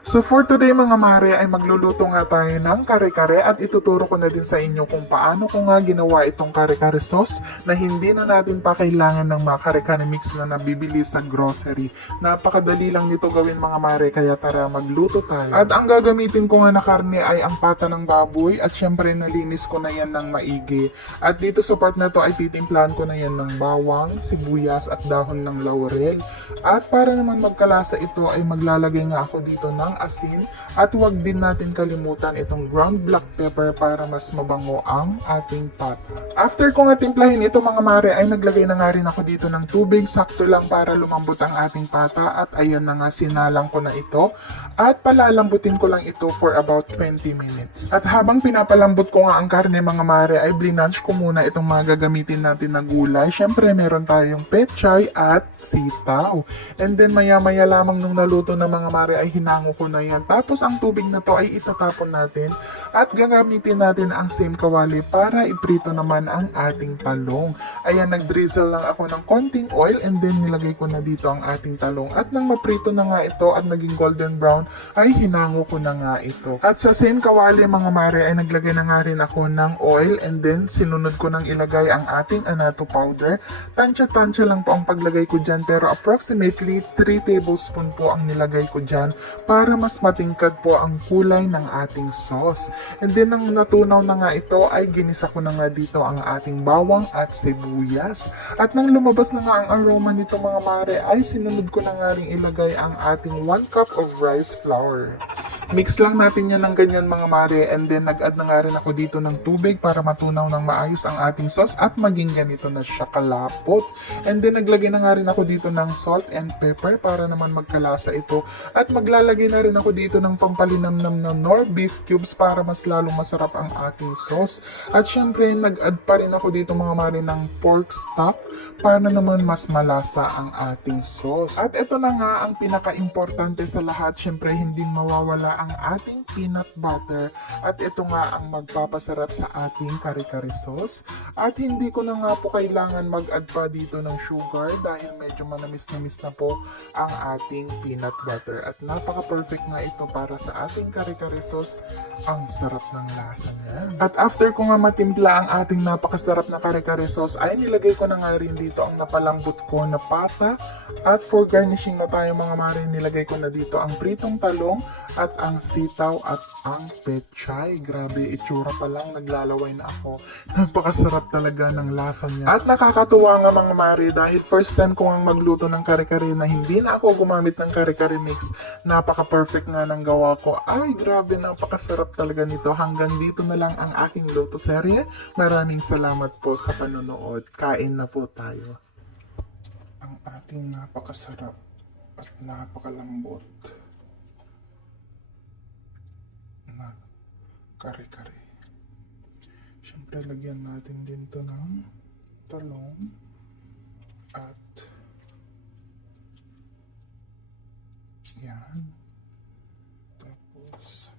So for today mga mare ay magluluto nga tayo ng kare-kare at ituturo ko na din sa inyo kung paano ko nga ginawa itong kare-kare sauce na hindi na natin pa kailangan ng mga kare-kare mix na nabibili sa grocery. Napakadali lang nito gawin mga mare kaya tara magluto tayo. At ang gagamitin ko nga na karne ay ang pata ng baboy at syempre nalinis ko na yan ng maigi. At dito sa part na to ay titimplahan ko na yan ng bawang, sibuyas at dahon ng laurel. At para naman magkalasa ito ay maglalagay nga ako dito ng asin at huwag din natin kalimutan itong ground black pepper para mas mabango ang ating pata. After ko nga timplahin ito mga mare ay naglagay na nga rin ako dito ng tubig sakto lang para lumambot ang ating pata at ayan na nga sinalang ko na ito at palalambutin ko lang ito for about 20 minutes. At habang pinapalambot ko nga ang karne mga mare ay blinanch ko muna itong mga gagamitin natin na gulay. Syempre meron tayong pechay at sitaw. And then maya-maya lamang nung naluto na mga mare ay hinango ko na yan. Tapos ang tubig na to ay itatapon natin at gagamitin natin ang same kawali para iprito naman ang ating talong. Ayan, nag-drizzle lang ako ng konting oil and then nilagay ko na dito ang ating talong. At nang maprito na nga ito at naging golden brown ay hinango ko na nga ito. At sa same kawali mga mare ay naglagay na nga rin ako ng oil and then sinunod ko nang ilagay ang ating anato powder. Tansya-tansya lang po ang paglagay ko dyan pero approximately 3 tablespoon po ang nilagay ko dyan para mas matingkad po ang kulay ng ating sauce. And then nang natunaw na nga ito ay ginisa ko na nga dito ang ating bawang at sibuyas. At nang lumabas na nga ang aroma nito mga mare ay sinunod ko na nga rin ilagay ang ating 1 cup of rice flour. Mix lang natin yan ng ganyan mga mare and then nag-add na nga rin ako dito ng tubig para matunaw ng maayos ang ating sauce at maging ganito na siya kalapot. And then naglagay na nga rin ako dito ng salt and pepper para naman magkalasa ito. At maglalagay na rin ako dito ng pampalinamnam na nor beef cubes para mas lalong masarap ang ating sauce. At syempre nag-add pa rin ako dito mga mare ng pork stock para naman mas malasa ang ating sauce. At ito na nga ang pinaka-importante sa lahat, syempre hindi mawawala ang ating peanut butter at ito nga ang magpapasarap sa ating kare-kare sauce. At hindi ko na nga po kailangan mag-add pa dito ng sugar dahil medyo manamis-namis na po ang ating peanut butter. At napaka-perfect nga ito para sa ating kare-kare sauce. Ang sarap ng lasa niya. At after ko nga matimpla ang ating napakasarap na kare-kare sauce ay nilagay ko na nga rin dito ang napalambot ko na pata. At for garnishing na tayo mga mare, nilagay ko na dito ang pritong talong at ang sitaw at ang pechay. Grabe, itsura pa lang naglalaway na ako. Napakasarap talaga ng lasa niya. At nakakatuwa nga mga mare dahil first time ko nga magluto ng kare-kare na hindi na ako gumamit ng kare-kare mix. Napaka-perfect nga ng gawa ko. Ay, grabe, napakasarap talaga nito. Hanggang dito na lang ang aking luto serye. Maraming salamat po sa panonood. Kain na po tayo. Ang ating napakasarap at napakalambot na kare-kare. Siyempre, lagyan natin din to ng talong at yan. Tapos,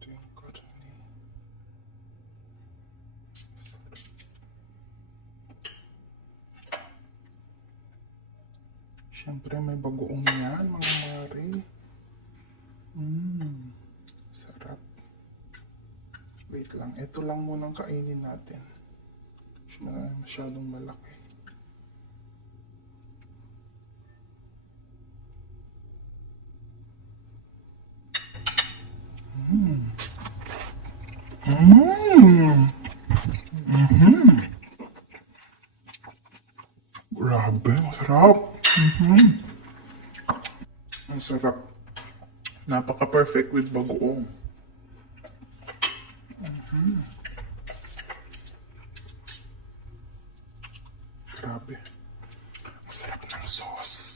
ito yung karne. Siyempre, may bagoong yan, mga mare. Sarap. Wait lang, ito lang munang kainin natin. Masyadong malaki. Grabe, masarap. Ang sarap. Napaka-perfect with bagoong. Grabe. Ang sarap ng sauce.